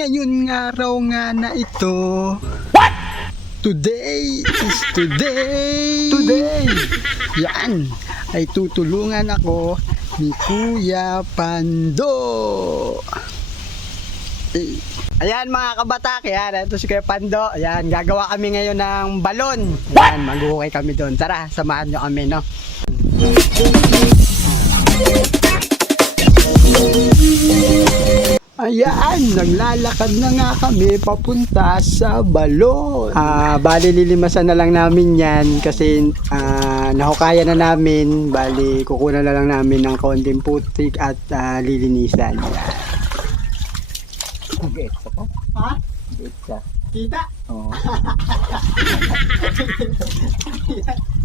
Ngayon nga raw nga na ito. What? Today is today. Today. Yan. Ay tutulungan ako ni Kuya Pando. Ayan mga kabatak, yan, ito si Kuya Pando. Ayan, gagawa kami ngayon ng balon. Ayan, mag-uukay kami doon. Tara, samahan nyo kami, no? Ayan, naglalakad na nga kami papunta sa balon. Bali lilimasan na lang namin yan kasi nahukayan na namin. Bali kukunan na lang namin ng konting putik at lilinisan. Okay, ako? Ha? Kita. Kita? Oo.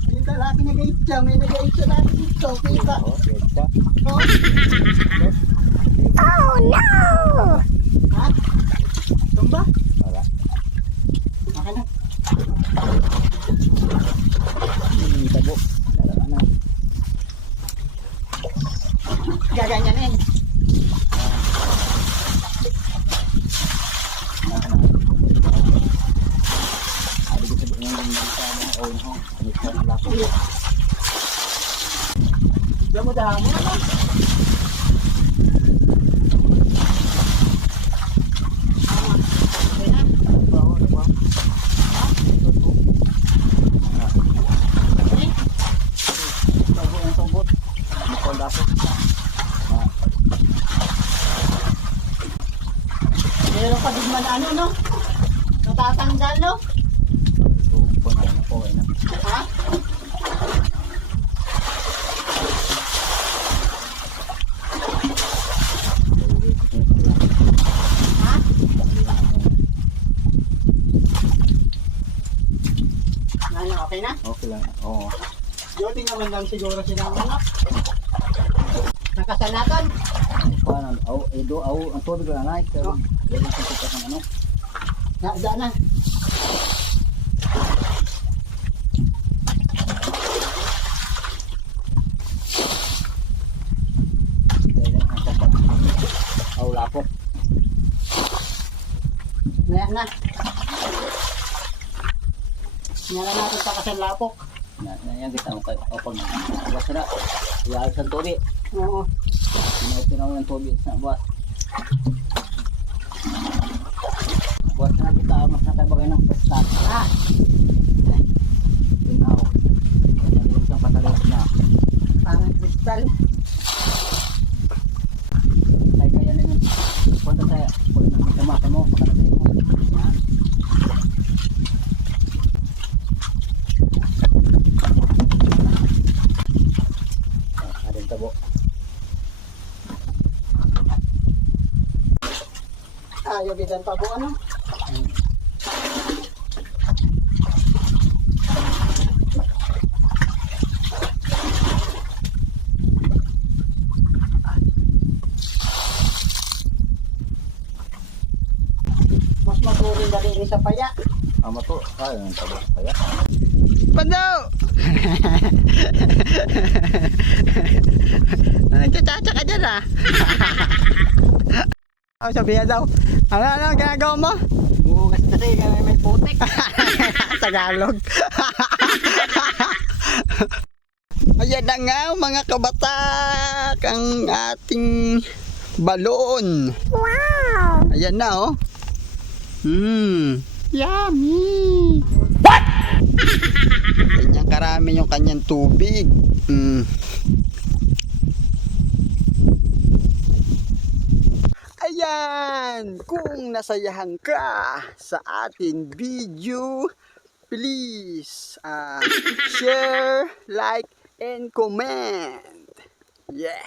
Kita lagi nag-gait siya. May nag-gait siya lagi dito. Kita. Oo, kita. Oh no! Ha? Tumba? Wala. Maka na. Tabo. Wala na. Gaganyan eh. Ada kita buat yang kita oh no. Kita laku. Mudah-mudahan mo naman. Meron pa din man ano, no? Natatanggal, no? Ha? Ha? Ano, okay na? Okay lang. Oo. Duty naman lang siguro sila mga. Nakasanatan. Paano? Ang tubig lang naik. Pero dahil sa kita ng ano. Daan na. Dahil ang sapat. Aw lapok. Ngayak na. Ngayak natin sa kasanlapok. Yan kita mo kay pag buwas na. Iayos ang tubig. Oo. Tinaw ng tubig sa buwas. Buwas na kita mas na tayo bagay ng pestat. Tinaw. Yan isang patalis na. Parang kristal. Tay kaya na yun. Punta tayo. Punta ng kamata mo. Pagkatay mo. Yan. Ading tabo. Ayaw bidan pa po ano? Mas matuloy dali ni sa paya. Ama to. Kaya ng tabo. Kaya. Pando! Nagtatacha ka dyan ah. Sabihan daw. Ano ginagawa mo? Bukas na tayo. May putik. Tagalog. Ayan na nga mga kabatak ang ating balon. Wow! Ayan na oh. Yummy! What? Ganyan karami yung kanyang tubig. Ayan! Kung nasayahan ka sa ating video, please share, like, and comment. Yeah!